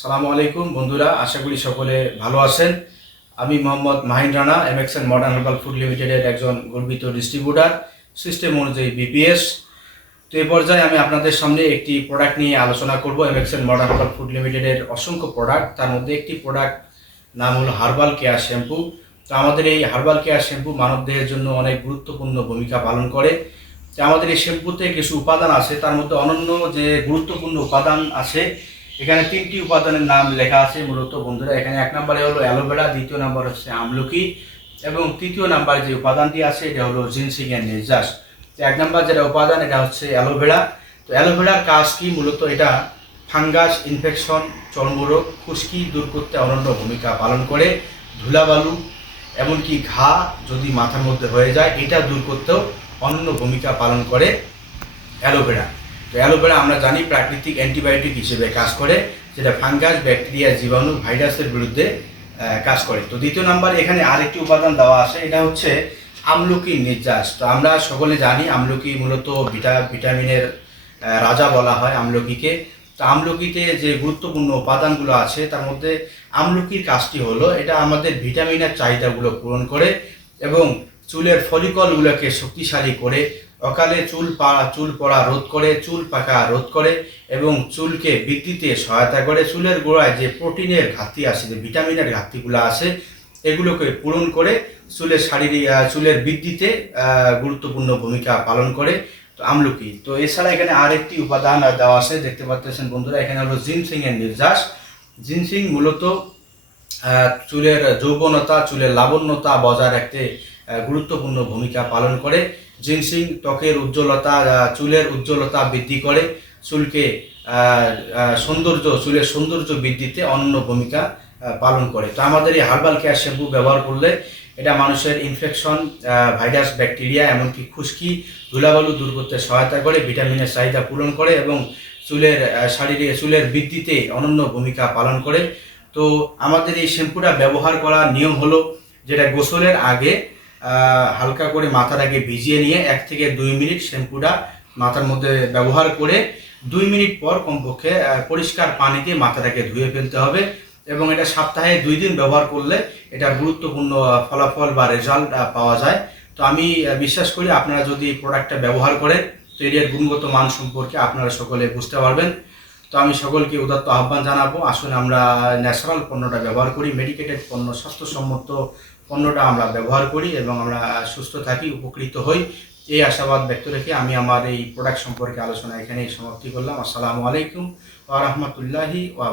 সালামু আলাইকুম, বন্ধুরা, আশা করি সকলে ভালো আছেন। আমি Mohammad Mahin Rana M X modern herbal food লিমিটেডের একজন গর্বিত ডিস্ট্রিবিউটার সিস্টেম অনুযায়ী বিপিএস তো এই পর্যায়ে আমি আপনাদের সামনে একটি প্রোডাক্ট নিয়ে আলোচনা করব M X modern herbal food লিমিটেডের অসংখ্য প্রোডাক্ট তার মধ্যে একটি প্রোডাক্ট নাম হলো হার্বাল কেয়ার শ্যাম্পু তো আমাদের এই হার্বাল কেয়ার শ্যাম্পু মানবদেহের জন্য অনেক গুরুত্বপূর্ণ ভূমিকা পালন করে। তো আমাদের এই শ্যাম্পুতে কিছু উপাদান আছে, তার মধ্যে অনন্য যে গুরুত্বপূর্ণ উপাদান আছে এখানে তিনটি উপাদানের নাম লেখা আছে মূলত বন্ধুরা। এখানে এক নম্বরে হলো অ্যালোভেরা, দ্বিতীয় নাম্বার হচ্ছে আমলকি এবং তৃতীয় নাম্বার যে উপাদানটি আছে, এটা হলো জিনসিং এর নির্যাস। এক নাম্বার যেটা উপাদান, এটা হচ্ছে অ্যালোভেরা। তো অ্যালোভেরার কাজ কি? মূলত এটা ফাঙ্গাস, ইনফেকশন, চর্মরোগ, খুশকি দূর করতে অনন্য ভূমিকা পালন করে। ধুলাবালু, এমনকি ঘা যদি মাথার মধ্যে হয়ে যায়, এটা দূর করতেও অনন্য ভূমিকা পালন করে অ্যালোভেরা। তো অ্যালোভেরা আমরা জানি প্রাকৃতিক অ্যান্টিবায়োটিক হিসেবে কাজ করে, যেটা ফাঙ্গাস, ব্যাকটেরিয়া, জীবাণু, ভাইরাসের বিরুদ্ধে কাজ করে। তো দ্বিতীয় নাম্বার, এখানে আরেকটি উপাদান দেওয়া আছে, এটা হচ্ছে আমলকি নির্যাস। তো আমরা সকলে জানি আমলকি মূলত ভিটা ভিটামিনের রাজা বলা হয় আমলকিকে। তো আমলকিতে যে গুরুত্বপূর্ণ উপাদানগুলো আছে, তার মধ্যে আমলকির কাজটি হলো, এটা আমাদের ভিটামিনের চাহিদাগুলো পূরণ করে এবং চুলের ফলিকলগুলোকে শক্তিশালী করে অকালে চুল পাড়া চুল পড়া রোধ করে, চুল পাকা রোধ করে এবং চুলকে বৃদ্ধিতে সহায়তা করে। চুলের গোড়ায় যে প্রোটিনের ঘাটতি আসে, যে ভিটামিনের ঘাটতিগুলো আছে এগুলোকে পূরণ করে চুলের শারীরিক চুলের বৃদ্ধিতে গুরুত্বপূর্ণ ভূমিকা পালন করে তো আমলকি। তো এছাড়া এখানে আরেকটি উপাদান দেওয়া আছে, দেখতে পাচ্ছেন বন্ধুরা, এখানে হলো জিনসিং এর নির্যাস। জিনসিং মূলত চুলের যৌবনতা, চুলের লাবণ্যতা বজায় রাখতে গুরুত্বপূর্ণ ভূমিকা পালন করে। জিনসিং ত্বকের উজ্জ্বলতা চুলের উজ্জ্বলতা বৃদ্ধি করে। চুলকে সৌন্দর্য, চুলের সৌন্দর্য বৃদ্ধিতে অন্য ভূমিকা পালন করে। তো আমাদের এই হার্বাল কেয়ার শ্যাম্পু ব্যবহার করলে এটা মানুষের ইনফেকশন ভাইরাস, ব্যাকটেরিয়া, এমনকি খুশকি, ধুলাবালু দূর করতে সহায়তা করে, ভিটামিনের চাহিদা পূরণ করে এবং চুলের শারীরিক, চুলের বৃদ্ধিতে অনন্য ভূমিকা পালন করে। তো আমাদের এই শ্যাম্পুটা ব্যবহার করার নিয়ম হলো, যেটা গোসলের আগে হালকা করে মাথাটাকে ভিজিয়ে নিয়ে এক থেকে দুই মিনিট শ্যাম্পুটা মাথার মধ্যে ব্যবহার করে দুই মিনিট পর কমপক্ষে পরিষ্কার পানিতে মাথাটাকে ধুয়ে ফেলতে হবে এবং এটা সপ্তাহে দুই দিন ব্যবহার করলে এটা গুরুত্বপূর্ণ ফলাফল বা রেজাল্ট পাওয়া যায়। তো আমি বিশ্বাস করি আপনারা যদি প্রোডাক্টটা ব্যবহার করেন, তো এর গুণগত মান সম্পর্কে আপনারা সকলে বুঝতে পারবেন। তো আমি সকলকে উদাত্ত আহ্বান জানাব। আসলে আমরা ন্যাচারাল পণ্যটা ব্যবহার করি মেডিকেটেড পণ্য, স্বাস্থ্যসম্মত পণ্যটা আমরা ব্যবহার করি এবং আমরা সুস্থ থাকি, উপকৃত হই। এই আশাবাদ ব্যক্ত রেখে আমি আমার এই প্রোডাক্ট সম্পর্কে আলোচনা এখানেই সমাপ্তি করলাম। আসসালামু আলাইকুম ওয়া রাহমাতুল্লাহি ওয়া